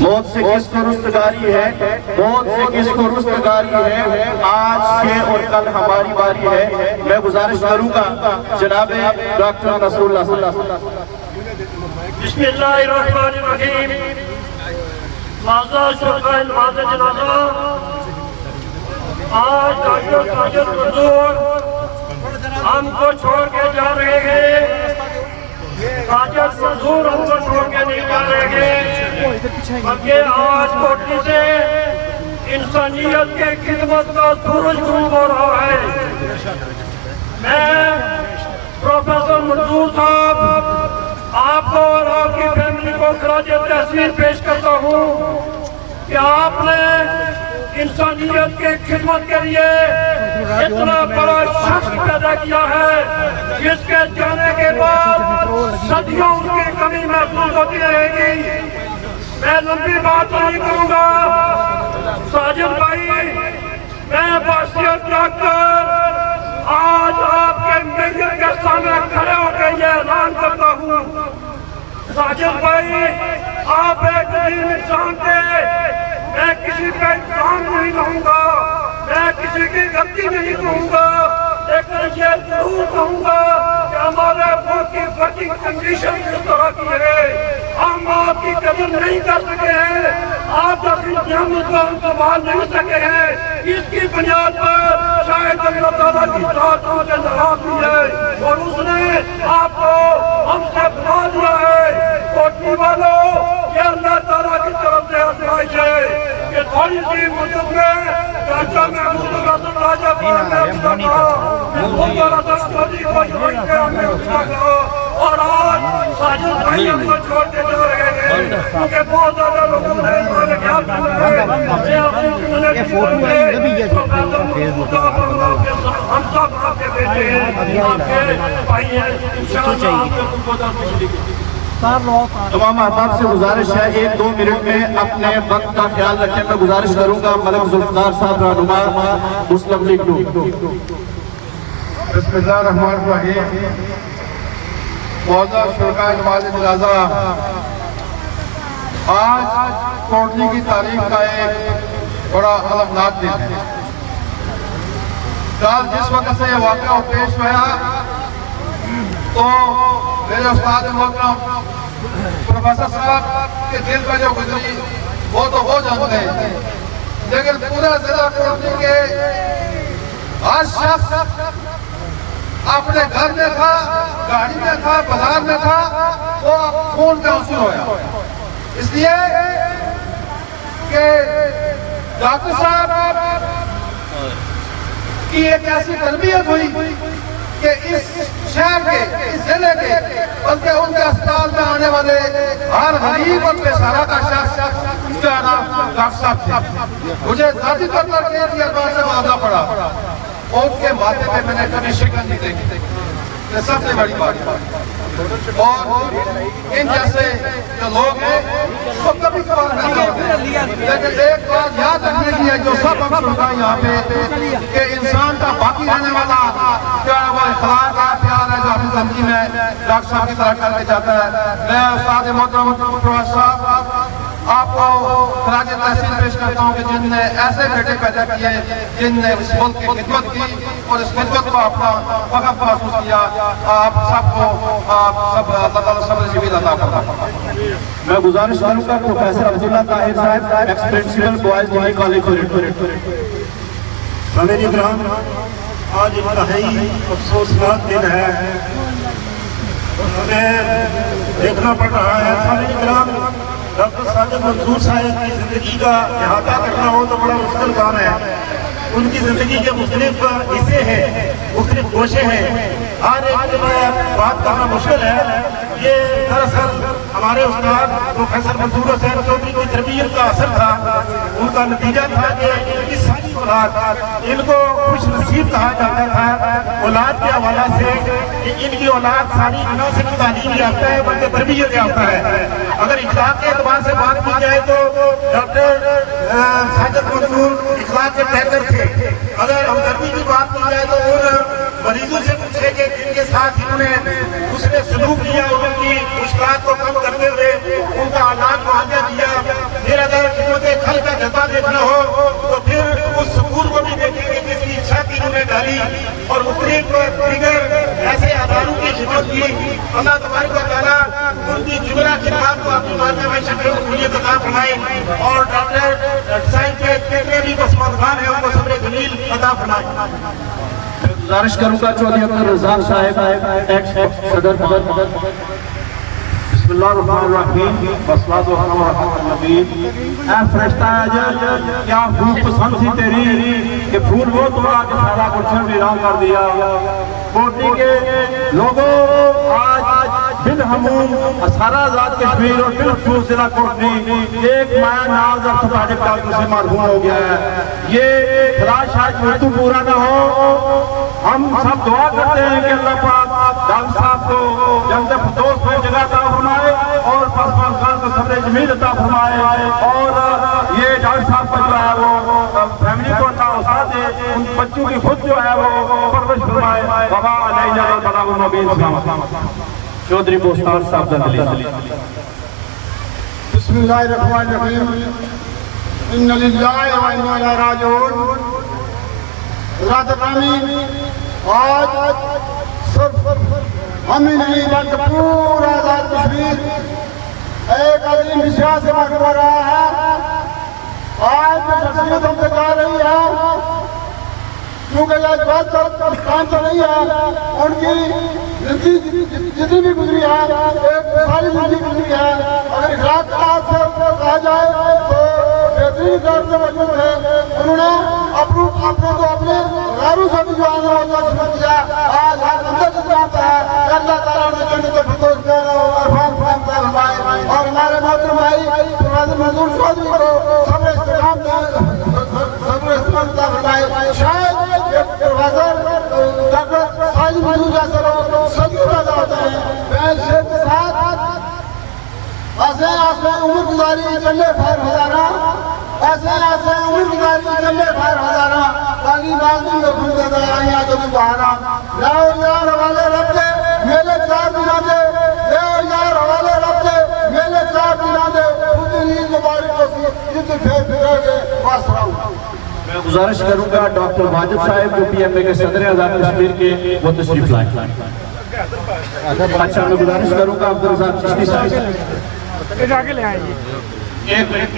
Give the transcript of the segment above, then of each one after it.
موت سے کس کو رستگاری ہے، موت سے کس کو رستگاری ہے، آج یہ اور کل ہماری باری ہے۔ میں گزارش کروں گا جناب ڈاکٹر نصر اللہ صلی اللہ علیہ وسلم۔ بسم اللہ الرحمن الرحیم۔ معزز شرکائے نماز جنازہ، آج ڈاکٹر ساجد منظور ہم کو چھوڑ کے جا رہے ہیں۔ ساجد منظور ہم کو چھوڑ کے نہیں جا رہے ہیں، بلکہ آج کوٹلی سے انسانیت کے خدمت کا سورج غروب ہو رہا ہے۔ میں پروفیسر منظور صاحب آپ کو اور آپ کی فیملی کو خراج تحسین پیش کرتا ہوں کہ آپ نے انسانیت کے خدمت کے لیے اتنا بڑا شخص پیدا کیا ہے جس کے جانے کے بعد صدیوں اس کی کمی محسوس ہوتی رہے گی۔ میں لمبی بات نہیں کروں گا۔ ساجد بھائی، میں بحثیت ڈاکٹر آج آپ کے میت کے سامنے کھڑے ہو کے یہ اعلان کرتا ہوں، ساجد بھائی آپ ایک عظیم انسان تھے۔ میں کسی کا انسان نہیں کہوں گا، میں کسی کی غلطی نہیں کہوں گا، لیکن یہ ضرور کہوں گا کہ ہمارے ملک کی ورکنگ کنڈیشن اس طرح کی ہے، ہم آپ کی قدر نہیں کر سکے ہیں، آپ اپنی نعمت کا انتظام نہیں سکے ہیں۔ اس کی بنیاد پر شاید اللہ تعالیٰ کی ذات ہم سے ناراض ہوئی ہے اور اس نے آپ کو ہم سے بنا دیا ہے۔ کوٹلی والوں، یہ اللہ تعالیٰ کی طرف سے آزمائش ہے کہ تھوڑی سی مدت میں چاچا محمود الحسن راجہ پور نے اپنا کہا، محمود الحسن چودھری کو جوڑ کے ہمیں اپنا کہا، اور آج ساجد بھائی ہم کو چھوڑ کے جا رہے ہیں کیونکہ بہت زیادہ لوگوں نے ہمارے خیال کیا ہے۔ ہمیں اپنی زندگی کی ہم سب آپ کے بیٹے ہیں، آپ کے بھائی ہیں، انشاءاللہ آپ کو خدا بخشے گی۔ تمام احباب سے گزارش ہے 1-2 منٹ میں اپنے وقت کا خیال رکھیں۔ میں گزارش کروں گا ملک ذوالفقار صاحب رہنما مسلم لیگ نون۔ بسم اللہ الرحمن الرحیم۔ معزز شرکائے نماز جنازہ، آج کوٹلی کی تاریخ کا ایک بڑا المناک دن ہے۔ کل جس وقت سے یہ واقعہ پیش ہوا تو میرے استاد محترم پروفیسر صاحب کے دل پہ جو گزری وہ تو ہو جانتے ہیں، لیکن پورا ضلع کوٹلی کے ہر شخص اپنے گھر میں تھا، گاڑی میں تھا، بازار میں تھا، وہ خون پہ آنسو رویا، اس لیے کہ ڈاکٹر صاحب کی ایک ایسی تربیت ہوئی کہ اس شہر کے، اس ضلع کے، بلکہ ان کے اسپتال میں آنے والے ہر غریب اور بیسہارا کا شخص ان کا نام ڈاکٹر صاحب تھے۔ مجھے ذاتی طور پر کے اعتبار سے معاوضہ پڑا اور ان کے ماتھے پہ میں نے کبھی شکن نہیں دیکھی، یہ سب سے بڑی بات ہے۔ اور ان جیسے جو لوگ ہیں وہ کبھی کبھار نہیں ہوتے، لیکن ایک بات یاد رکھنے کی ہے جو سب ہم سنتا ہے یہاں پہ کہ انسان کا باقی رہنے والا کیا وہ اخلاق ہے، پیار ہے جو اپنی زندگی میں ڈاکٹر صاحب کی طرح کر کے جاتا ہے۔ میں استاد محترم پروفیسر صاحب آپ کو خراج تحسین پیش کرتا ہوں کہ جن نے ایسے بیٹے پیدا کیے، جن نے اس ملک کی خدمت کی اور اس خدمت کو اپنا وقف محسوس کیا۔ آپ سب کو سب اللہ تعالیٰ صبر جمیل عطا فرمائے۔ میں گزارش کروں گا professor Abdullah Tahir Sahib, ex principal boys degree college corridor. سامعین کرام، آج انتہائی افسوسناک دن ہے، ہمیں دیکھنا پڑ رہا ہے۔ سامعین کرام، ڈاکٹر ساجد منظور صاحب کی زندگی کا احاطہ کرنا ہو تو بڑا مشکل کام ہے۔ ان کی زندگی کے مختلف حصے ہیں، مختلف گوشے ہیں، ہر ایک میں بات کرنا مشکل ہے۔ یہ دراصل ہمارے استاد پروفیسر منظور حسین چودھری کی تربیت کا اثر تھا، ان کا نتیجہ تھا کہ ان کی ساری اولاد، ان کو خوش نصیب کہا جاتا تھا اولاد کے حوالہ سے کہ ان کی اولاد ساری نہ صرف تعلیم یافتہ ہے بلکہ تربیت یافتہ ہے۔ اگر اخلاق کے اعتبار سے بات کی جائے تو ڈاکٹر ساجد منظور اخلاق کے بہتر تھے۔ اگر ہمدردی کی بات کی جائے تو ان مریضوں سے پوچھے کہ جن کے ساتھ انہوں نے سلوک کیا، ان کی مشکلات کو کم کرتے ہوئے ان کا علاج معالجہ کیا، کی اللہ تبارک و تعالیٰ ان کی جملہ خدمات کو اپنی مادہ میں شکل و قبولیت عطا فرمائے اور ڈاکٹر سائنس کے جتنے بھی پسماندگان ہیں ان کو صبر جمیل عطا فرمائے. گزارش کروں گا چودھری عبدالرزاق صاحب ایکس صدر بسم اللہ الرحمن الرحیم والصلاۃ والسلام علی النبی. اے فرشتہ اجل کیا خوب پسند تھی تیری کہ پھول وہ توڑا کہ سارا گلشن ویران کر دیا. کوٹی کے لوگوں آج بن ہموم سارا آزاد کشمیر اور بالخصوص ضلع کوٹی ایک مایا ناز ارتھوپیڈک ڈاکٹر سے مرحوم ہو گیا ہے. یہ خلاص آج مردو پورا نہ ہو. ہم سب دعا کرتے ہیں کہ اللہ پاک ڈاکٹر صاحب کو جنت فردوس میں جگہ عطا فرمائے اور پسماندگان کو صبر جمیل عطا فرمائے اور یہ ڈاکٹر صاحب کا جو ہے وہ فیملی کو اللہ حوصلہ دے. ان بچوں کی خود جو ہے وہ پرورش فرمائے. بابا علیہ البلاغ المبین. چودھری بوستان صاحب دہلی. بسم اللہ الرحمن الرحیم. ان للہ و انا الیہ راجعون. رات رامی آج صرف ہم ہی نہیں بلکہ پورا آزاد کشمیر ایک عظیم شاہ سے محروم ہو رہا ہے. آج جو شخصیت ہم سے جا رہی ہے کیونکہ یہ بات کام تو نہیں ہے. ان کی زندگی جتنی بھی گزری ہے ایک ساری زندگی گزری ہے. اگر اخلاق سے کہا جائے تو بہترین طور سے موجود ہے. انہوں نے اپنے غیروں سے بھی جو آنا ہوتا شروع کیا. آج اندر سے جانتا ہے کہ اللہ تعالیٰ نے جنت فردوس میں عرفان فراہم فرمائے اور ہمارے محترم بھائی پروفیسر منظور چودھری کو صبر استقامت عطا فرمائے. شاید پروفیسر ڈاکٹر ساجد منظور جیسے لوگ صدیوں پیدا ہوتے ہیں. میں شیر کے ساتھ ایسے عمر گزاری چلے خیر ہزارہ ایسے عمر گزاری چلے خیر ہزارہ پانی بازی میں کھل دے آئیاں جو بھی بہارا. لاؤ یار حوالے رکھ دے میلے 4 دنوں دے. لاؤ یار حوالے رکھ دے میلے 4 دنوں دے. خود عید مبارک کو جتنے پھیر پھرے گے بس رہا ہوں. میں گزارش کروں گا ڈاکٹر واجد صاحب جو پی ایم اے کے صدر آزاد کشمیر کے وہ تشریف لائیں. اچھا میں گزارش کروں گا عبدالرزاق چشتی صاحب آگے لے آئیے. ایک منٹ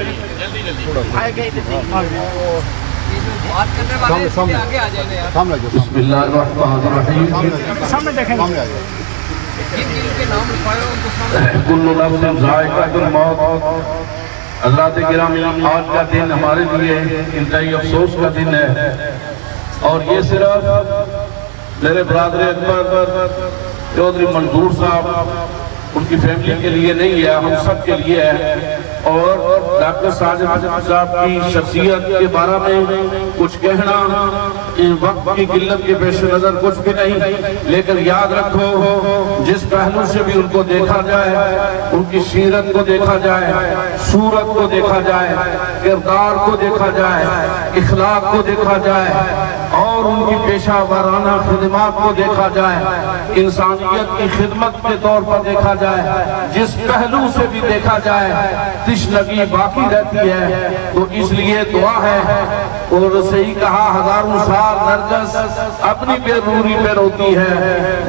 بسم اللہ الرحمن الرحیم. سامنے دیکھیں کل نفس ذائقۃ الموت. اللہ کے گرامی آج کا دن ہمارے لیے انتہائی افسوس کا دن ہے اور یہ صرف میرے برادر اکبر چودھری منظور صاحب ان کی فیملی کے لیے نہیں ہے ہم سب کے لیے ہے. اور ڈاکٹر ساجد صاحب کی شخصیت کے بارے میں کچھ کہنا ان وقت کی قلت کے پیش نظر کچھ بھی نہیں. لیکن یاد رکھو جس پہلو سے بھی ان کو دیکھا جائے ان کی سیرت کو دیکھا جائے صورت کو دیکھا جائے کردار کو دیکھا جائے اخلاق کو دیکھا جائے اور ان کی پیشہ ورانہ خدمات کو دیکھا جائے انسانیت کی خدمت کے طور پر دیکھا جائے جس پہلو سے بھی دیکھا جائے تشنگی باقی رہتی ہے. تو اس لیے دعا ہے اور صحیح کہا ہزاروں سال نرگس اپنی بے روری پہ روتی ہے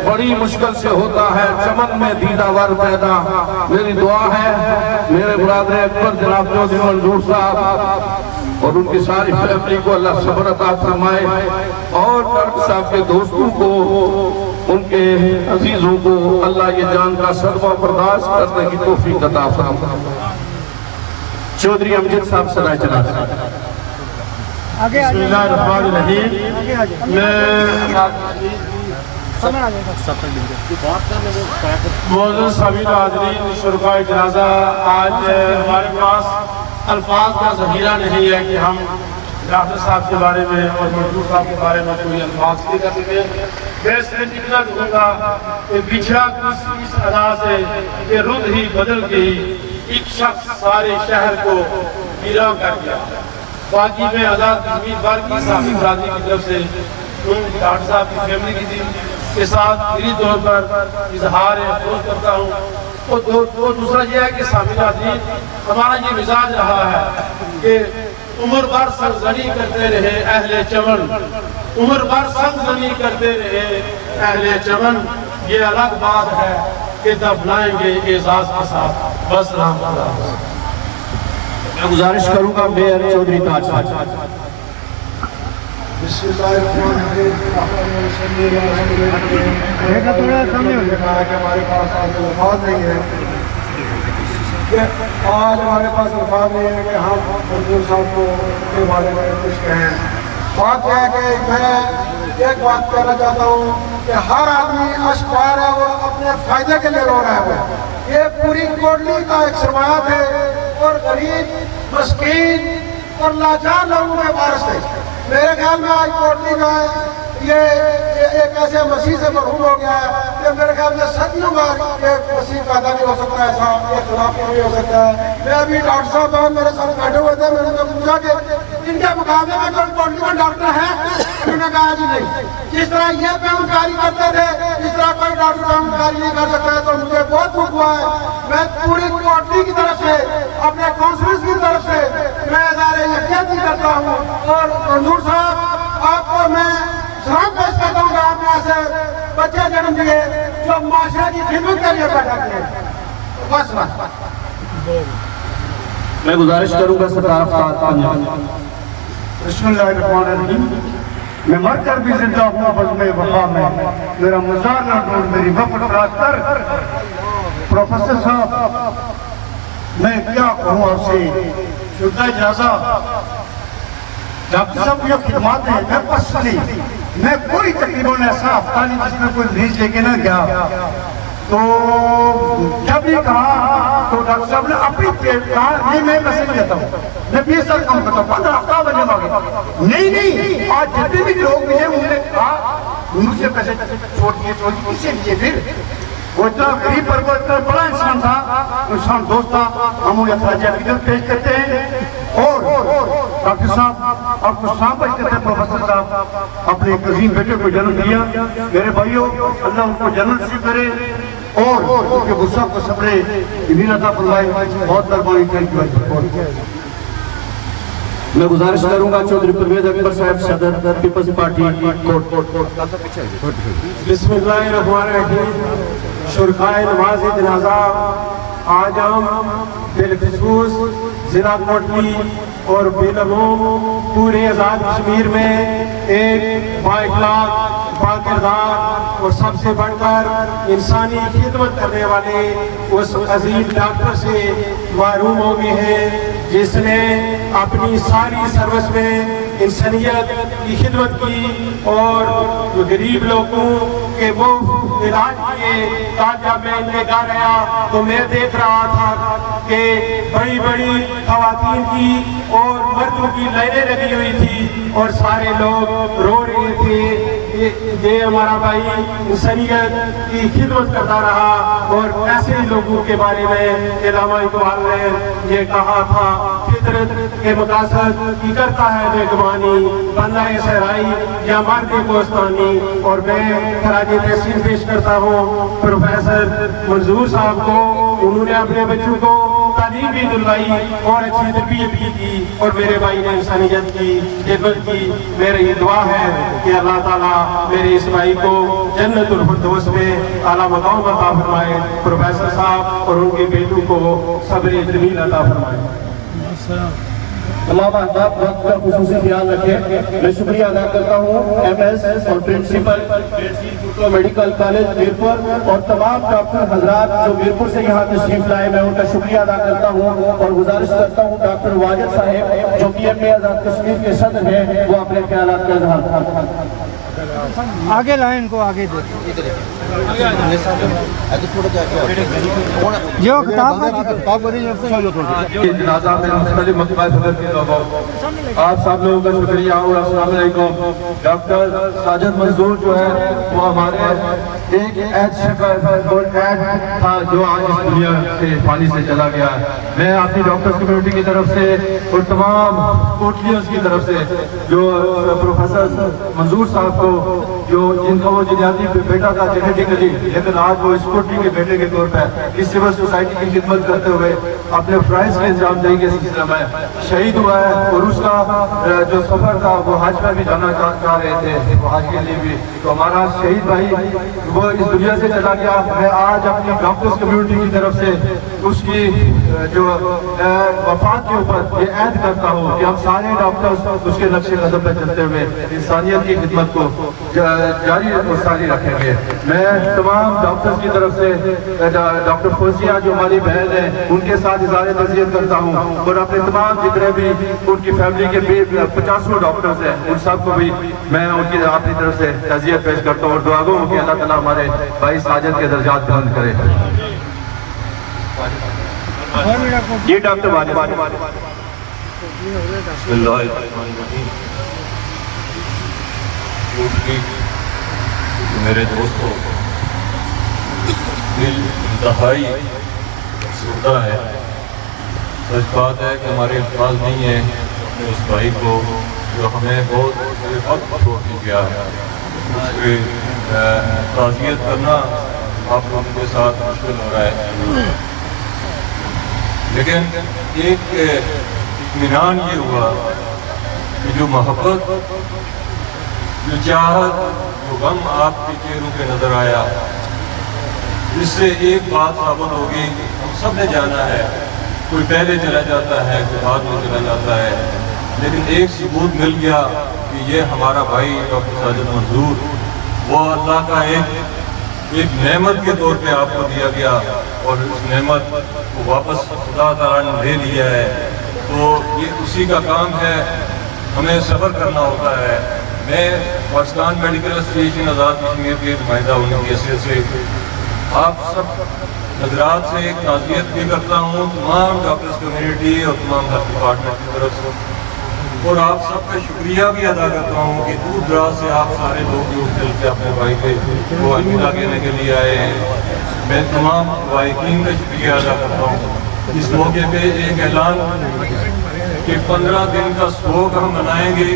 بڑی مشکل سے ہوتا ہے چمن میں دیدہ ور پیدا. میری دعا ہے میرے برادر اکبر جناب چودھری منظور صاحب اور ان کی ساری فیملی کو اللہ صبر عطا فرمائے اور ڈاکٹر صاحب کے دوستوں کو ان کے عزیزوں کو اللہ یہ جان کا صدقہ برداشت کرنے کی توفیق عطا فرمائے. چودھری امجد صاحب صدائے جناب. بسم اللہ الرحمن الرحیم. معزز حاضرین حاضرین شرکائے جنازہ آج ہمارے پاس الفاظ کا ذخیرہ نہیں ہے کہ ہم ڈاکٹر صاحب کے بارے میں اور منظور صاحب کے بارے میں کوئی الفاظ نہیں کر سکے. میں صرف اتنا کہوں گا کہ بچھڑا کچھ اس ادا سے کہ رد ہی بدل گئی ایک شخص سارے شہر کو ویران کر گیا. باقی میں آزاد کشمیر بار کی صحافی برادری کی طرف سے ڈاکٹر صاحب کی فیملی کی دن کے ساتھ میری طور پر اظہار افسوس کرتا ہوں. اور دوسرا یہ ہے کہ صحافی برادری ہمارا یہ مزاج رہا ہے کہ عمر بھر سرزنی کرتے رہے اہل چمن عمر بھر سرزنی کرتے رہے اہل چمن یہ الگ بات ہے کہ دفنائیں گے اعزاز کے ساتھ. بس رام اللہ. میں گزارش کروں گا میئر چودھری تاج صاحب. بسم اللہ الرحمن الرحیم. ہمارے پاس الفاظ نہیں ہے کہ آج ہمارے پاس الفاظ نہیں ہے کہ ہم منظور صاحب کو کے بارے میں کچھ کہیں. بات یہ ہے کہ میں ایک بات کہنا چاہتا ہوں کہ ہر آدمی اشکار ہے وہ اپنے فائدے کے لیے رو رہا ہے. یہ پوری کوٹلی کا ایک سرمایہ ہے اور غریب مسکین اور لاچار لوگوں کے وارث تھے. میرے خیال میں آج کوٹلی کا یہ ایک ایسے مسیح سے مرحوم ہو گیا ہے کہ میرے خیال میں صدیوں بعد یہ مسیح پیدا نہیں ہو سکتا. ایسا یہ خلاف نہیں ہو سکتا ہے. میں ابھی ڈاکٹر صاحب میرے ساتھ بیٹھے ہوئے تھے. میں نے تو پوچھا کہ ان کے مقابلے میں کوئی کوٹلی میں ڈاکٹر ہے؟ انہوں نے کہا جی نہیں. جس طرح یہ پیمکاری کرتے تھے اس طرح کوئی ڈاکٹر پیمکاری نہیں کر سکتا ہے. تو مجھے بہت دکھ ہوا ہے. میں پوری کوٹلی کی طرف سے اپنے کونسلرز کی طرف سے میں اظہار یقین کرتا ہوں. اور منظور صاحب آپ کو میں سلام پیش کرتا ہوں کہ آپ نے ایسے بچے جنم دیے جو معاشرے کی خدمت کے لیے پیدا کیے. بس میں گزارش کروں گا سردار افتاد پنجاب. بسم اللہ الرحمن الرحیم. میں مر کر بھی زندہ ہوں بزم وفا میں. میرا مزار نہ ڈھونڈ میری وفا راز کر. پروفیسر صاحب میں کیا کہوں آپ سے. شدہ اجازہ ڈاکٹر صاحب جو خدمات ہیں میں پرسنلی میں کوئی تقریباً ایسا ہفتہ نہیں جس میں کوئی مریض لے کے نہ گیا. تو جب یہ کہا تو ڈاکٹر صاحب نے اپنی کہا نہیں میں میسج دیتا ہوں. میں 20 سال کام کرتا ہوں 15 ہفتہ بنے مانگے. نہیں آج جتنے بھی لوگ ملے انہوں نے کہا مجھ سے پیسے چھوڑ دیے کس سے لیے پھر. وہ اتنا غریب پر وہ اتنا بڑا انسان تھا, انسان دوست تھا. ہم انہیں خراج عقیدت پیش کرتے ہیں. اور ڈاکٹر صاحب اور کچھ صاحب پیش کرتے ہیں. پروفیسر صاحب اپنے ایک عظیم بیٹے کو جنم دیا. میرے بھائیوں اللہ ان کو جنت نصیب کرے اور ان کے غصہ کو صبر جمیل عطا فرمائے. بہت مہربانی. Thank you. میں گزارش کروں گا چودھری پرویز اکبر صاحب صدر پیپلز پارٹی کوٹ. بسم اللہ الرحمن الرحیم. شرکائے نماز جنازہ آج ہم بالخصوص ضلع کوٹلی اور بالعموم پورے آزاد کشمیر میں ایک بااخلاق باکردار اور سب سے بڑھ کر انسانی خدمت کرنے والے اس عظیم ڈاکٹر سے محروم ہو گئے ہیں جس نے اپنی ساری سروس میں انسانیت کی خدمت کی اور غریب لوگوں کے مفت علاج کیے. جب میں ان کے گھر آیا تو میں دیکھ رہا تھا کہ بڑی بڑی خواتین کی اور مردوں کی لائنیں لگی ہوئی تھی اور سارے لوگ رو رہے تھے. یہ ہمارا بھائی انسانیت کی خدمت کرتا رہا. اور ایسے لوگوں کے بارے میں علامہ اقبال نے یہ کہا تھا فطرت کے مقاصد کی کرتا ہے بیگمانی بندہ صحرائی یا مرد کوستانی. اور میں خراج تحسین پیش کرتا ہوں پروفیسر منظور صاحب کو. انہوں نے اپنے بچوں کو تعلیم بھی دلوائی اور اچھی تربیت بھی کی اور میرے بھائی نے انسانیت کی خدمت کی. میری یہ دعا ہے کہ اللہ تعالیٰ میرے اس بھائی کو جنت الفردوس میں اعلیٰ مقام عطا فرمائے. پروفیسر صاحب اور ان کے بیٹوں کو صبر جمیل عطا فرمائے. تمام احباب وقت کا خصوصی خیال رکھیں. میں شکریہ ادا کرتا ہوں MS اور پرنسپل میڈیکل کالج میرپور اور تمام ڈاکٹر حضرات جو میرپور سے یہاں تشریف لائے. میں ان کا شکریہ ادا کرتا ہوں اور گزارش کرتا ہوں ڈاکٹر واجد صاحب جو PMA آزاد کشمیر کے صدر ہیں وہ اپنے خیالات کا اظہار کریں. آگے لائیں ان کو آگے دے جو خطاب جنازہ میں مختلف مقبول صدر کے لوگوں آپ سب لوگوں کا شکریہ اور السلام علیکم. ڈاکٹر ساجد منظور جو ہے وہ ہمارے ایک ایج تھا جو آج اس دنیا سے پانی سے چلا گیا. میں اپنی ڈاکٹر کمیونٹی کی طرف سے اور تمام کوٹلیوں کی طرف سے جو پروفیسر منظور صاحب کو کو جو جن کا وہ جنیاتی بیٹا تھا جینیٹیکلی، لیکن آج وہ اسکوٹی کے بیٹے کے طور پہ اس سول سوسائٹی کی خدمت کرتے ہوئے اپنے فرائض کے انجام دہی کے سلسلے میں شہید ہوا ہے، اور اس کا جو سفر تھا وہ حج پر بھی جانا چاہ رہے تھے، وہ حج کے لیے بھی، تو ہمارا شہید بھائی وہ اس دنیا سے چلا گیا۔ میں آج اپنی ڈاکٹرز کمیونٹی کی طرف سے اس کی جو وفات کے اوپر یہ عہد کرتا ہوں کہ ہم سارے ڈاکٹرز اس کے نقش قدم پہ چلتے ہوئے انسانیت کی خدمت کو جاری اور ساری رکھیں گے۔ میں تمام ڈاکٹرز کی طرف سے ڈاکٹر فوزیہ جو ہماری بہن ہے ان کے ساتھ اظہار تعزیت کرتا ہوں، اور اپنے تمام جتنے بھی ان کی فیملی کے 50 ڈاکٹرز ہیں ان سب کو بھی میں ان کی اپنی طرف سے تعزیت پیش کرتا ہوں، اور دعا گو ہوں کہ اللہ تعالیٰ ہمارے بھائی ساجد کے درجات بلند کرے۔ جی ڈاکٹر والد۔ بسم اللہ الرحمن الرحیم۔ میرے دوستوں، دل انتہائی افسردہ ہے۔ سچ بات ہے کہ ہمارے الفاظ نہیں ہیں اپنے اس بھائی کو جو ہمیں بہت وقت چھوڑ کے گیا ہے، اس کی تعزیت کرنا آپ لوگوں کے ساتھ مشکل ہو رہا ہے، لیکن ایک اطمینان یہ ہوا کہ جو محبت، جو چاہت، جو غم آپ کے چہروں پہ نظر آیا، اس سے ایک بات ثابت ہوگی، ہم سب نے جانا ہے، کوئی پہلے چلا جاتا ہے، کوئی بعد میں چلا جاتا ہے، لیکن ایک ثبوت مل گیا کہ یہ ہمارا بھائی ڈاکٹر ساجد منظور، وہ اللہ کا ایک نعمت کے طور پہ آپ کو دیا گیا، اور اس نعمت کو واپس خدا تعالیٰ نے لے لیا ہے، تو یہ اسی کا کام ہے، ہمیں صبر کرنا ہوتا ہے۔ میں پاکستان میڈیکل ایسوسی ایشن آزاد کشمیر کے نمائندہ ہونے کی حیثیت سے آپ سب حضرات سے ایک تعزیت بھی کرتا ہوں، تمام ڈاکٹرز کمیونٹی اور تمام ہیلتھ ڈپارٹمنٹ کی طرف سے، اور آپ سب کا شکریہ بھی ادا کرتا ہوں کہ دور دراز سے آپ سارے لوگ جو مل کے اپنے بھائی پہ وہ الوداع کہنے کے لیے آئے ہیں۔ میں تمام وائقین کا شکریہ ادا کرتا ہوں۔ اس موقع پہ ایک اعلان کہ 15 دن کا سوگ ہم منائیں گے،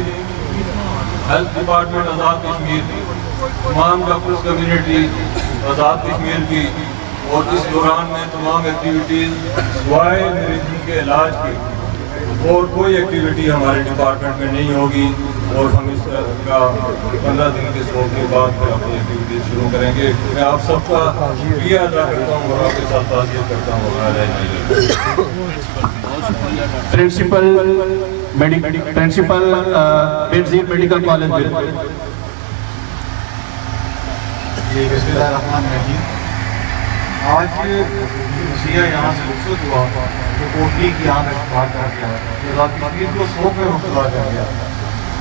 ہیلتھ ڈپارٹمنٹ آزاد کشمیر، تمام ڈاکٹرز کمیونٹی آزاد کشمیر کی، اور اس دوران میں تمام ایکٹیویٹیز سوائے مریضوں کے علاج کی اور کوئی ایکٹیویٹی ہمارے ڈپارٹمنٹ میں نہیں ہوگی، اور ہم اس کا 15 دن کے سوگ کے بعد پھر اپنی ایکٹیویٹیز شروع کریں گے۔ میں آپ سب کا شکریہ ادا کرتا ہوں اور آپ کے ساتھ تعزیت کرتا ہوں۔ پرنسپل بینظیر میڈیکل کالج میں بسم اللہ الرحمن الرحیم۔ آج مسیح یہاں سے رخصت ہوا تو کوٹلی کی یہاں تک بات کر گیا، آزاد کشمیر کو سوگ میں مبتلا کر گیا،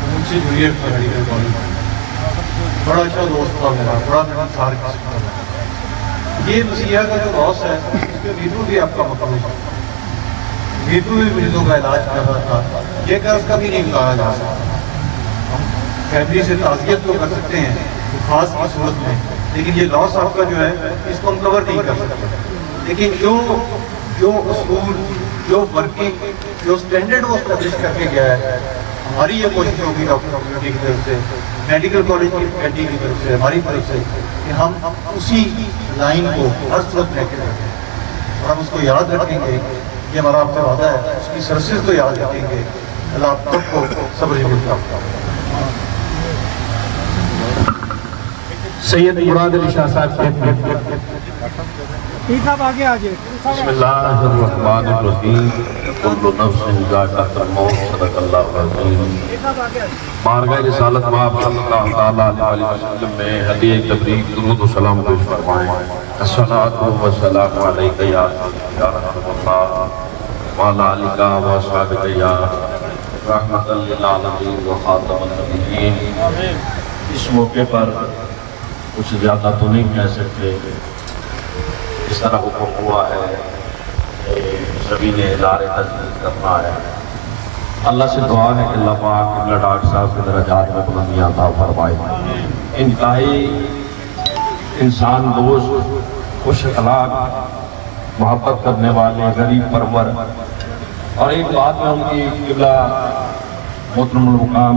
مجھ سے جڑیے میڈیکل کالج، بڑا اچھا دوست تھا میرا، بڑا ملنسار قسم کا۔ یہ مسیح کا جو لاس ہے اس کے ویڈیو بھی آپ کا مقبول ہے، ویڈیو بھی مریضوں کا علاج کر رہا تھا، یہ قرض کبھی نہیں اتارا جا سکتا۔ ہم فیملی سے تعزیت تو کر سکتے ہیں خاص کی صورت میں، لیکن یہ لاس آپ کا جو ہے اس کو ہم کور نہیں کر سکتے، لیکن جو اصول، جو ورکنگ، جو اسٹینڈرڈ وہ اسٹیبلش کر کے گیا ہے، ہماری یہ کوشش ہوگی ڈاکٹر کمیونٹی کی طرف سے، میڈیکل کالج کی فیکلٹی کی طرف سے، ہماری طرف سے، کہ ہم اسی لائن کو ہر صورت میں رکھیں اور ہم اس کو یاد رکھیں گے، یہ ہمارا آپ سے وعدہ ہے، اس کی سرسز تو یاد رکھیں گے۔ اللہ آپ سب کو صبر ملتا ہے۔ سید مراد علی شاہ صاحب ٹھیک آپ آگے آجائے۔ بسم اللہ الرحمن الرحیم، کل نفس ذائقۃ الموت، صدق اللہ العظیم۔ بارگاہ رسالت مآب صلی اللہ تعالیٰ علیہ وسلم میں ہدیہ تبریک درود و سلام پیش فرمائیں۔ الصلاۃ والسلام علیک یا رسول اللہ وعلی آلک و اصحابک یا رحمۃ للعالمین و خاتم النبیین۔ اس موقع پر کچھ زیادہ تو نہیں کہہ سکتے، اس طرح حکم ہوا ہے سبھی نے اظہار تعزیت کرنا ہے۔ اللہ سے دعا ہے کہ اللہ پاک قبلہ ڈاکٹر صاحب کے درجات میں بلندیاں عطا فرمائے۔ انتہائی انسان دوست، خوش اخلاق، محبت کرنے والے، غریب پرور، اور ایک بات میں ان کی قبلہ محترم المقام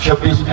26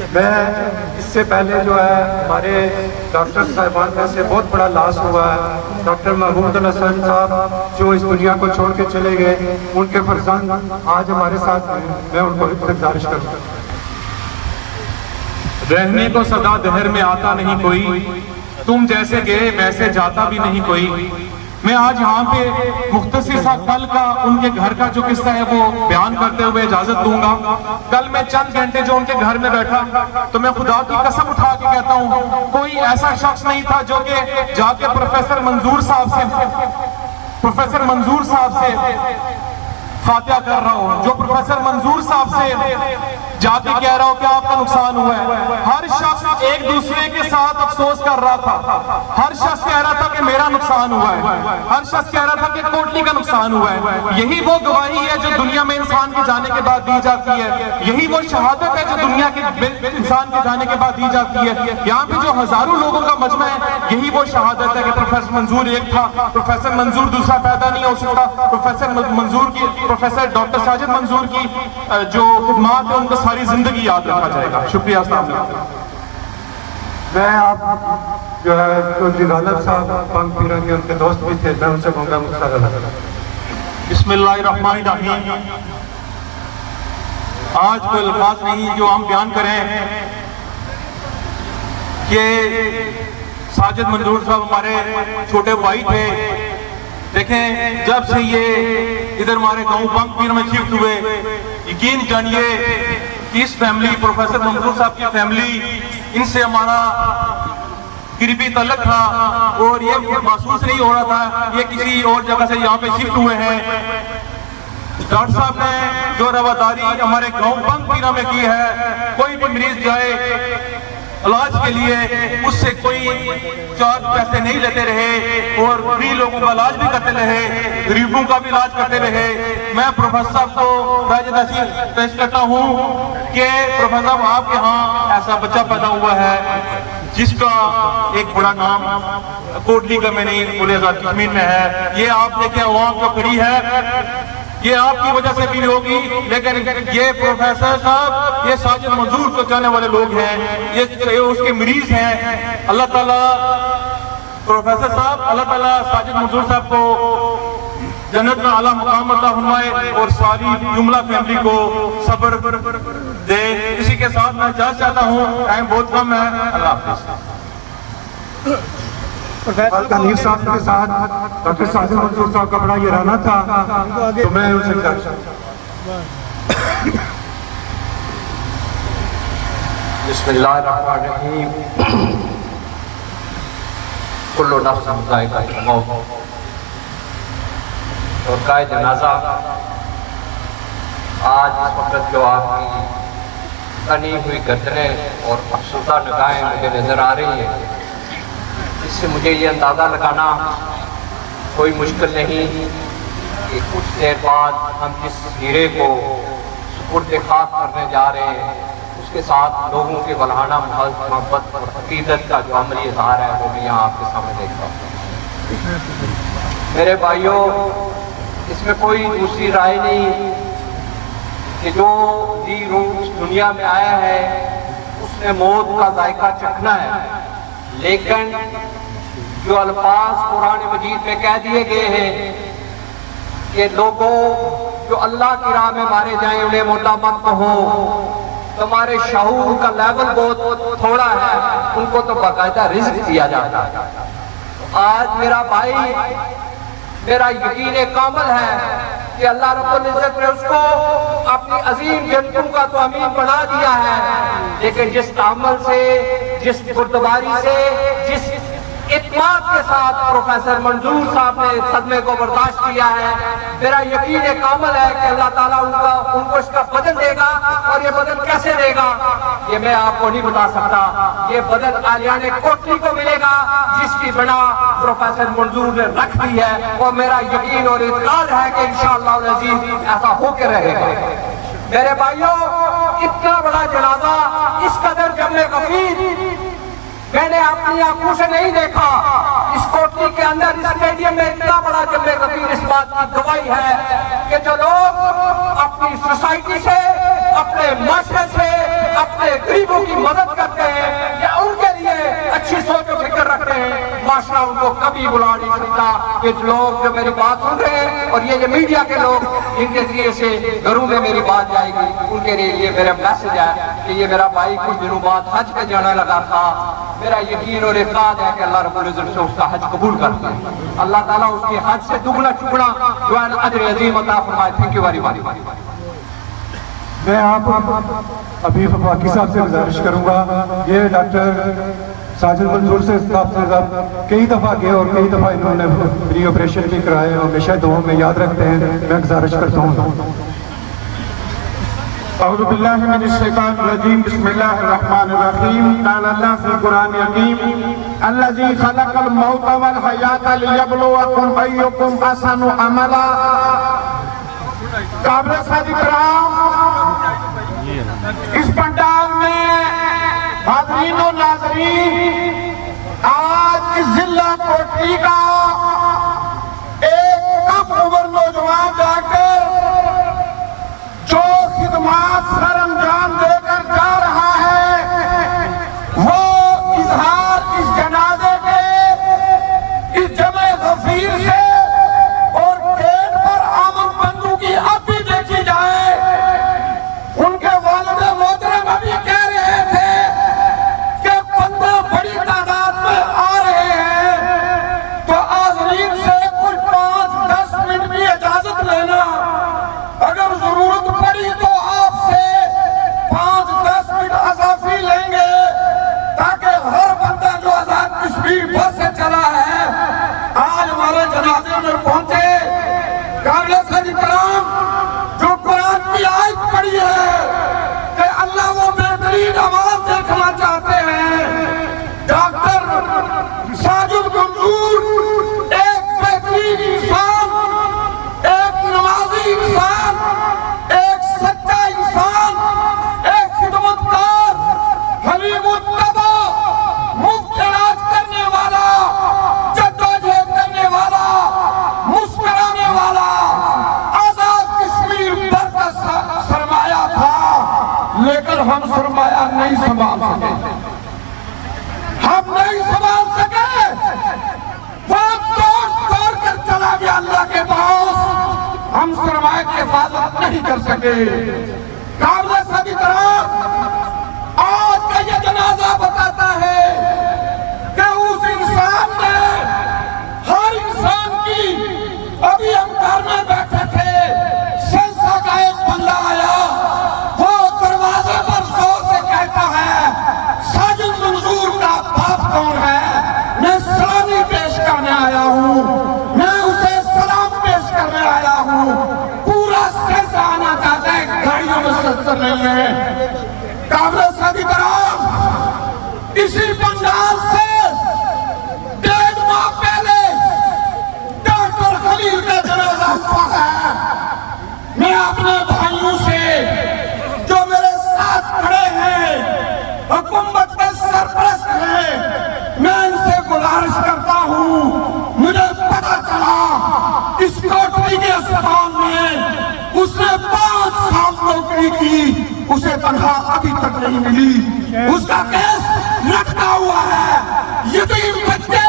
میں اس سے پہلے جو ہے ہمارے ڈاکٹر صاحبان میں سے بہت بڑا لاس ہوا ہے، ڈاکٹر محمود الحسن صاحب جو اس دنیا کو چھوڑ کے چلے گئے، ان کے فرزند آج ہمارے ساتھ ہیں، میں ان کو گزارش کروں گا۔ رہنے کو سدا دہر میں آتا نہیں کوئی، تم جیسے گئے ویسے جاتا بھی نہیں کوئی۔ میں آج یہاں پہ مختصر سا کل کا ان کے گھر کا جو قصہ ہے وہ بیان کرتے ہوئے اجازت دوں گا۔ کل میں چند گھنٹے جو ان کے گھر میں بیٹھا تو میں خدا کی قسم اٹھا کے کہتا ہوں کوئی ایسا شخص نہیں تھا جو کہ جا کے پروفیسر منظور صاحب سے فاتحہ کر رہا ہو، جو پروفیسر منظور صاحب سے جا کے کہہ رہا ہو کہ آپ کا نقصان ہوا ہے۔ ہر شخص ایک دوسرے کے ساتھ افسوس کر رہا تھا، ہر شخص کہہ رہا تھا کہ میرا نقصان ہوا ہے، ہر شخص کہہ رہا تھا کہ کوٹلی کا نقصان ہوا ہے۔ یہی وہ گواہی ہے جو دنیا میں انسان کے جانے کے بعد دی جاتی ہے، یہی وہ شہادت ہے جو دنیا کے انسان کے جانے کے بعد دی جاتی ہے۔ یہاں پہ جو ہزاروں لوگوں کا مجمع ہے یہی وہ شہادت ہے کہ پروفیسر منظور ایک تھا، پروفیسر منظور دوسرا پیدا نہیں ہو سکتا۔ پروفیسر ڈاکٹر ساجد منظور کی جو خدمات ہیں ان کو ساری زندگی یاد رکھا جائے گا۔ شکریہ، السلام علیکم۔ میں آپ جو ہے چودھری غالب صاحب بانگ پیرا کے ان کے دوست بھی تھے، میں ان سے کہوں گا مستقل۔ بسم اللہ الرحمن الرحیم۔ آج کوئی الفاظ نہیں جو ہم بیان کریں کہ ساجد منظور صاحب ہمارے چھوٹے بھائی تھے۔ دیکھیں جب سے یہ ادھر ہمارے گاؤں بانگ پیر میں شفٹ ہوئے، یقین جانیے کہ اس فیملی پروفیسر منظور صاحب کی فیملی ان سے ہمارا قریبی تعلق تھا اور یہ محسوس نہیں ہو رہا تھا یہ کسی اور جگہ سے یہاں پہ شفٹ ہوئے ہیں۔ ڈاکٹر صاحب نے جو رواداری ہمارے گاؤں بانگ پیرا میں کی ہے، کوئی بھی مریض جائے علاج کے لیے اس سے کوئی چارج پیسے نہیں لیتے رہے اور فری لوگوں کا علاج بھی کرتے رہے، غریبوں کا بھی علاج کرتے رہے۔ میں پروفیسر صاحب کو خراج تحسین پیش کرتا ہوں کہ پروفیسر صاحب آپ کے ہاں ایسا بچہ پیدا ہوا ہے جس کا ایک بڑا نام کوٹلی کا میں نہیں پورے آزاد کشمیر میں ہے۔ یہ آپ دیکھیں عوام جو کھڑی ہے یہ آپ کی وجہ سے بھی ہوگی، لیکن یہ پروفیسر صاحب یہ ساجد منظور کو جانے والے لوگ ہیں، یہ اس کے مریض ہیں۔ اللہ تعالیٰ پروفیسر صاحب اللہ تعالیٰ ساجد منظور صاحب کو جنت میں اعلیٰ مقام عطا فرمائے اور ساری جملہ فیملی کو صبر دے۔ اسی کے ساتھ میں اجازت چاہتا ہوں، ٹائم بہت کم ہے۔ اللہ حافظ۔ تنیر صاحب کے ساتھ ڈاکٹر ساجد منظور صاحب کا بڑا یرانہ تھا تو میں ان سے بسم اللہ الرحمن الرحیم۔ کل نفس ذائقۃ الموت۔ اور کا جنازہ آج اس وقت جو آپ کی تنی ہوئی گردنیں اور افسردہ نگاہیں مجھے نظر آ رہی ہیں، اس سے مجھے یہ اندازہ لگانا کوئی مشکل نہیں کہ کچھ دیر بعد ہم جس ہیرے کو سپرد خاک کرنے جا رہے ہیں اس کے ساتھ لوگوں کے ولہانہ محبت اور عقیدت کا جو عملی اظہار ہے وہ بھی یہاں آپ کے سامنے دیکھ رہا ہوں۔ میرے بھائیوں، اس میں کوئی دوسری رائے نہیں کہ جو جی روح اس دنیا میں آیا ہے اس نے موت کا ذائقہ چکھنا ہے، لیکن جو الفاظ قرآن مجید میں کہہ دیے گئے ہیں کہ لوگوں جو اللہ کی راہ میں مارے جائیں انہیں موٹا مت کہو، تمہارے شعور کا لیول بہت تھوڑا ہے، ان کو تو باقاعدہ رزق دیا جاتا ہے۔ آج میرا بھائی، میرا یقین کامل ہے کہ اللہ رب العزت نے اس کو اپنی عظیم جنتوں کا تو امین بنا دیا ہے، لیکن جس تعامل سے، جس بردباری سے، جس اعتماد کے ساتھ پروفیسر منظور صاحب نے صدمے کو برداشت کیا ہے، میرا یقین کامل ہے کہ اللہ تعالیٰ ان کو اس کا بدل دے گا۔ اور یہ بدل کیسے دے گا یہ میں آپ کو نہیں بتا سکتا، یہ بدل عالیان کوٹلی کو ملے گا جس کی بنا پروفیسر منظور نے رکھ دی ہے، اور میرا یقین اور اعتقاد ہے کہ انشاءاللہ العزیز ایسا ہو کے رہے گا۔ میرے بھائیوں، اتنا بڑا جنازہ، اس قدر جمع غفیر میں نے اپنی آنکھوں سے نہیں دیکھا۔ اس کوٹلی کے اندر اسٹیڈیم میں اتنا بڑا جمع غفیر اس بات کی گواہی ہے کہ جو لوگ اپنی سوسائٹی سے، اپنے معاشرے سے، اپنے غریبوں کی مدد کرتے ہیں یا ان کے لیے اچھی سوچ و فکر رکھتے ہیں، معاشرہ ان کو کبھی بلا نہیں سکتا۔ یہ لوگ جو میری بات سن رہے ہیں اور یہ میڈیا کے لوگ جن کے ذریعے سے گھروں میں میری بات جائے گی، ان کے لیے یہ میرا میسج ہے کہ یہ میرا بھائی کچھ دنوں بعد حج پہ جانے لگا تھا، میرا یقین اور اعتقاد ہے کہ اللہ رب العزت سے اس کا حج قبول کرتا ہے، اللہ تعالیٰ اس کے حج سے دگنا چگنا جو ہے اجر عظیم عطا فرمائے۔ Thank you very much. میں آپ ابھی فاقی صاحب سے گزارش کروں گا، یہ ڈاکٹر ساجد منظور سے صاحب سے کئی دفعہ گئے اور کئی دفعہ انہوں نے فری آپریشن بھی کرائے، ہمیشہ دعاؤں میں یاد رکھتے ہیں، میں گزارش کرتا ہوں۔ اعوذ باللہ من الشیطان الرجیم، بسم اللہ الرحمن الرحیم۔ قال اللہ فی قرآن حکیم الذی خلق الموت والحیات لیبلوکم ایکم احسن عملا۔ قابل سعید کرام، اس پنڈال میں حاضرین و ناظرین، آج اس ضلع کوٹلی کا ایک کم عمر نوجوان جا کر جو خدمات سر انجام دے کر جا رہا ہے، وہ اظہار اس جنازے کے اس جمع غفیر سے اور گیٹ پر آمد بندوں کی اب بھی دیکھی جائے۔ ان کے والد محترم ابھی کہہ رہے تھے کہ بندے بڑی تعداد میں آ رہے ہیں، تو حاضرین سے کچھ 5-10 منٹ کی اجازت لینا، اگر ضرورت پڑی تو آپ سے 5-10 منٹ اضافی لیں گے، تاکہ ہر بندہ جو آزاد کشمیر بس سے چلا ہے آج ہمارے جنازے میں پہنچے۔ قابل سعید کرام، جو قرآن کی آیت پڑھی ہے کہ اللہ وہ بہترین آواز دیکھنا چاہتے ہیں، ڈاکٹر ساجد منظور ایک بہترین انسان، ایک نمازی انسان، ایک سچا انسان، ایک خدمتگار، حلیم الطبع، مفت علاج کرنے والا، جدوجہد کرنے والا، مسکرانے والا، آزاد کشمیر پر کا سرمایہ تھا، لیکن ہم سرمایہ نہیں سنبھال سکے، ہم نہیں سنبھال سکے، وہ توڑ کر چلا گیا اللہ کے پاس، ہم سرمایہ کی حفاظت نہیں کر سکے۔ قابل سعید کرام، آج کا یہ جنازہ بتاتا ہے کہ اس انسان نے ہر انسان کی، ابھی ہم گھر میں بیٹھے تھے، شہنشاہ کا ایک بندہ آیا، وہ دروازے پر زور سے کہتا ہے ساجد منظور کا باپ کون ہے؟ میں سلامی پیش کرنے آیا ہوں، میں اسے سلام پیش کرنے آیا ہوں، پورا شہنشاہ آنا چاہتا ہے، گاڑیوں میں سسر نہیں ہے۔ قابل سعید کرام، اسی پنڈال سے 1.5 ماہ پہلے ڈاکٹر خلیل کا جنازہ ہوا ہے۔ میں اپنے بھائیوں سے جو میرے ساتھ کھڑے ہیں، حکومت کے سرپرست ہیں، میں ان سے گزارش کرتا ہوں، مجھے پتہ چلا اس کوٹلی کے اسپتال میں اس نے 5 سال نوکری کی، اسے تنخواہ ابھی تک نہیں ملی، اس کا کیس لٹکا ہوا ہے، یتیم بچے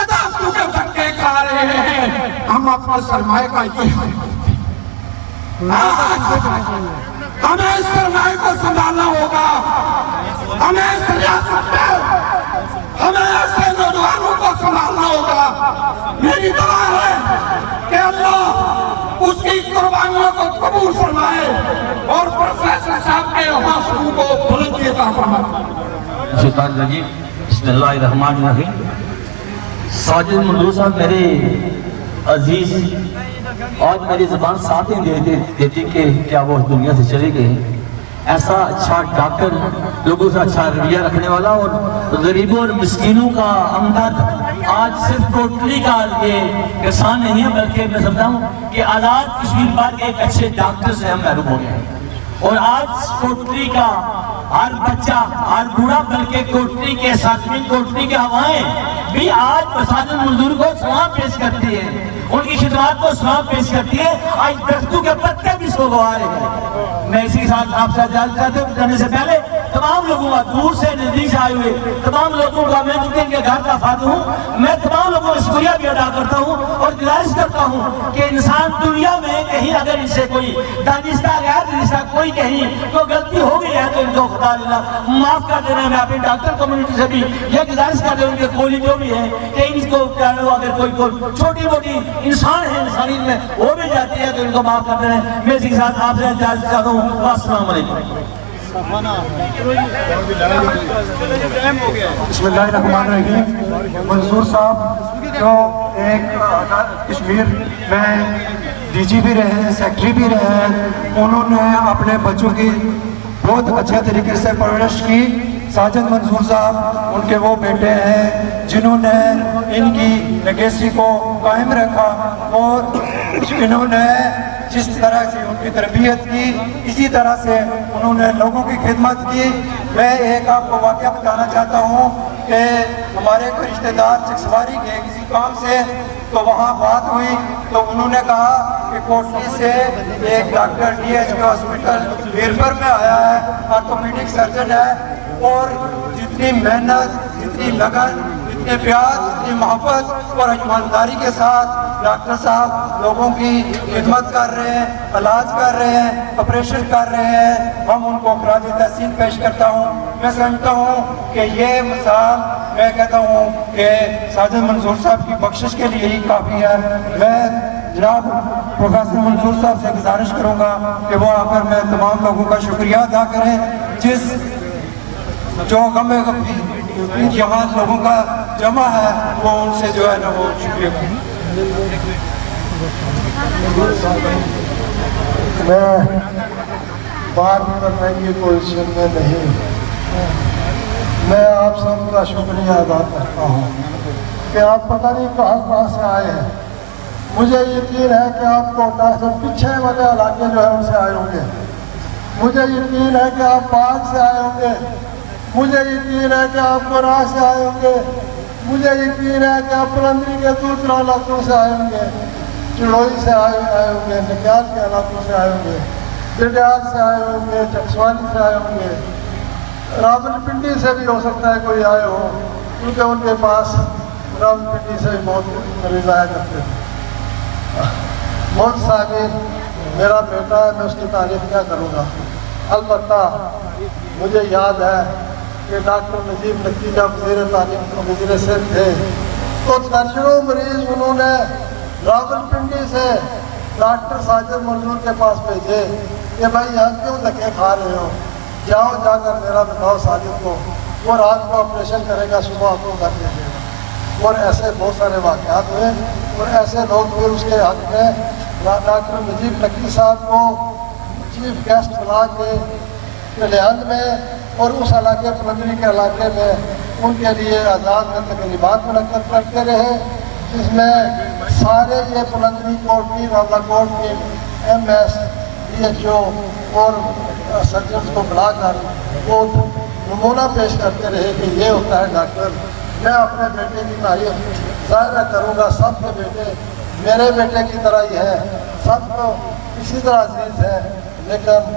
عدالتوں کے دھکے کھا رہے ہیں۔ ہم اپنے سرمایہ کا یہ حل کرتے ہیں، ہمیں اس سرمایہ کو سنبھالنا ہوگا، ہمیں اس ریاست میں ہمیں ایسے نوجوانوں کو سنبھالنا ہوگا۔ میری دعا ہے کہ اللہ اس کی قربانیوں کو قبول فرمائے اور پروفیسر صاحب کے حوصلوں کو بلندی عطا فرمائے۔ شیطان الرجیم، بسم اللہ الرحمن الرحیم۔ ساجد منظور صاحب میرے عزیز، آج میری زبان ساتھ ہی دیتی کہ کیا وہ اس دنیا سے چلے گئے۔ ایسا اچھا ڈاکٹر، لوگوں سے اچھا رویہ رکھنے والا اور غریبوں اور مسکینوں کا ہمدرد، آج صرف کوٹلی کا یہ کسان نہیں ہے بلکہ میں سمجھتا ہوں کہ آزاد کشمیر بار کے ایک اچھے ڈاکٹر سے ہم محروم ہو گئے، اور آج کوٹلی کا ہر بچہ، ہر بوڑھا، بلکہ کوٹلی کے ساتھ کوٹلی کے ہوائیں بھی آج مساجد مزدور کو سلام پیش کرتی ہے، ان کی خدمات کو سلام پیش کرتی ہے، آج درختوں کے پتے بھی اس کو گوا رہے ہیں۔ میں اسی کے ساتھ آپ سے اجازت چاہتے ہوں کرنے سے پہلے تمام لوگوں کا دور سے نزدیک سے آئے ہوئے تمام لوگوں کا، میں چونکہ ان کے گھر کا فاتح ہوں، میں تمام لوگوں کا شکریہ بھی ادا کرتا ہوں اور گزارش کرتا ہوں کہ انسان دنیا میں کہیں اگر ان سے کوئی دانستہ غیر دانستہ کوئی کہیں تو غلطی ہو گئی ہے تو ان کو خدا لینا معاف کر دینا۔ میں اپنی ڈاکٹر کمیونٹی سے بھی یہ گزارش کرتا ہوں کہ کوئی جو بھی ہے کہ ان کو اگر کوئی چھوٹی موٹی انسان ہے انسانی میں وہ بھی جاتی ہے تو ان کو معاف کر دینا۔ میں اسی کے ساتھ آپ سے اجازت چاہتا ہوں، السلام علیکم۔ بسم اللہ الرحمن الرحیم۔ منصور صاحب جو ایک کشمیر میں ڈی جی بھی رہے ہیں، سیکٹری بھی رہے ہیں، انہوں نے اپنے بچوں کی بہت اچھے طریقے سے پرورش کی۔ ساجد منصور صاحب ان کے وہ بیٹے ہیں جنہوں نے ان کی لیگیسی کو قائم رکھا اور انہوں نے جس طرح سے ان کی تربیت کی اسی طرح سے انہوں نے لوگوں کی خدمت کی۔ میں ایک آپ کو واقعہ بتانا چاہتا ہوں کہ ہمارے کوئی رشتہ دار چکسواری گئے کسی کام سے، تو وہاں بات ہوئی تو انہوں نے کہا کہ کوٹلی سے ایک ڈاکٹر ڈی ایچ کے ہاسپٹل ویرپر میں آیا ہے، آرتھوپیڈک سرجن ہے، اور جتنی محنت، جتنی لگن، جتنے پیار، جتنی محبت اور ایمانداری کے ساتھ ڈاکٹر صاحب لوگوں کی خدمت کر رہے ہیں، علاج کر رہے ہیں، آپریشن کر رہے ہیں، ہم ان کو خراج تحسین پیش کرتا ہوں۔ میں سمجھتا ہوں کہ یہ مثال میں کہتا ہوں کہ ساجد منصور صاحب کی بخشش کے لیے ہی کافی ہے۔ میں جناب پروفیسر منصور صاحب سے گزارش کروں گا کہ وہ آ کر میں تمام لوگوں کا شکریہ ادا کریں جس جو غم یہاں لوگوں کا جمع ہے وہ ان سے جو ہے نا وہ شکریہ کریں۔ میں بات کرنے کی پوزیشن میں نہیں، میں آپ سب کا شکریہ ادا کرتا ہوں کہ آپ پتہ نہیں کہاں سے آئے ہیں۔ مجھے یقین ہے کہ آپ کوٹا سے پیچھے والے علاقے جو ہے ان سے آئے ہوں گے، مجھے یقین ہے کہ آپ پاک سے آئے ہوں گے، مجھے یقین ہے کہ آپ گراہ سے آئے ہوں گے، مجھے یقین ہے کہ آپ پلندری کے دوسرے علاقوں سے آئے ہوں گے، چڑوئی سے آئے ہوں گے، نکیال کے علاقوں سے آئے ہوں گے، ڈڈیال سے آئے ہوں گے، چکسوانی سے آئے ہوں گے، راولپنڈی سے بھی ہو سکتا ہے کوئی آئے ہو، کیونکہ ان کے پاس راولپنڈی سے بھی بہت مریض آیا کرتے تھے۔ بہت صابر میرا بیٹا ہے، میں اس کی تعریف کیا کروں گا۔ البتہ مجھے یاد ہے کہ ڈاکٹر نجیب نقی جب وزیر تعلیم وزیر صحت تھے تو درجنوں مریض انہوں نے راولپنڈی سے ڈاکٹر ساجد منصور کے پاس بھیجے کہ بھائی یہاں کیوں دھکے کھا رہے ہو، جاؤ جا کر میرا بتاؤ ساجد کو، وہ رات کو آپریشن کرے گا، صبح آپ کو کر دے گا۔ اور ایسے بہت سارے واقعات ہوئے اور ایسے لوگ پھر اس کے حق میں ڈاکٹر نجیب نقی صاحب کو چیف گیسٹ بلا کے پلیاند میں اور اس علاقے پلندری کے علاقے میں ان کے لیے آزاد میں تقریبات منعقد کرتے رہے، جس میں سارے یہ پلندری کوٹلی، راولہ کوٹ کی M S, D H O اور سرجنز کو بلا کر وہ نمونہ پیش کرتے رہے کہ یہ ہوتا ہے ڈاکٹر۔ میں اپنے بیٹے کی تعریف ظاہر کروں گا، سب کے بیٹے میرے بیٹے کی طرح ہی ہے، سب کو اسی طرح عزیز ہے، لیکن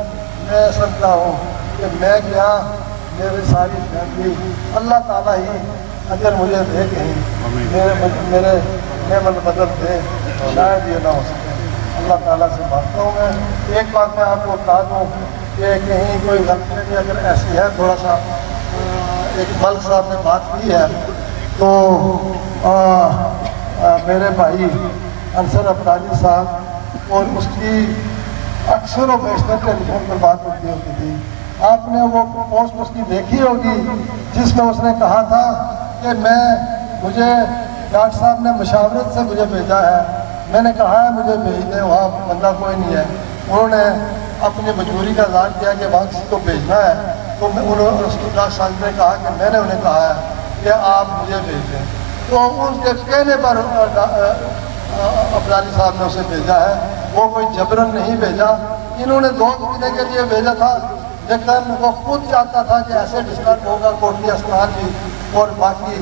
میں سمجھتا ہوں کہ میں کیا میری ساری فیملی اللہ تعالیٰ ہی اگر مجھے دے کہیں میرے نعمت بدل دے، شاید یہ نہ ہو سکے۔ اللہ تعالیٰ سے مانگتا ہوں میں۔ ایک بات میں آپ کو بتا دوں کہ کہیں کوئی غلطی اگر ایسی ہے، تھوڑا سا ایک ملک صاحب نے بات کی ہے تو میرے بھائی انصر عبدالی صاحب اور اس کی اکثر و بیشتر ٹیلی فون پر بات ہوتی تھی، آپ نے وہ پوسٹ اس کی دیکھی ہوگی جس میں اس نے کہا تھا کہ مجھے ڈاکٹر صاحب نے مشاورت سے مجھے بھیجا ہے، میں نے کہا ہے مجھے بھیج دیں، وہاں بندہ کوئی نہیں ہے۔ انہوں نے اپنی مجبوری کا اظہار کیا کہ وہاں کسی کو بھیجنا ہے، تو ڈاکٹر صاحب نے کہا کہ میں نے انہیں کہا ہے کہ آپ مجھے بھیج دیں، تو اس کے کہنے پر عبدالی صاحب نے اسے بھیجا ہے، وہ کوئی جبرن نہیں بھیجا۔ انہوں نے 2 مہینے کے لیے بھیجا تھا، لیکن وہ خود چاہتا تھا کہ ایسے ڈسٹرب ہوگا کوٹلی اسپتال بھی اور باقی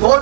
2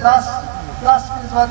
10%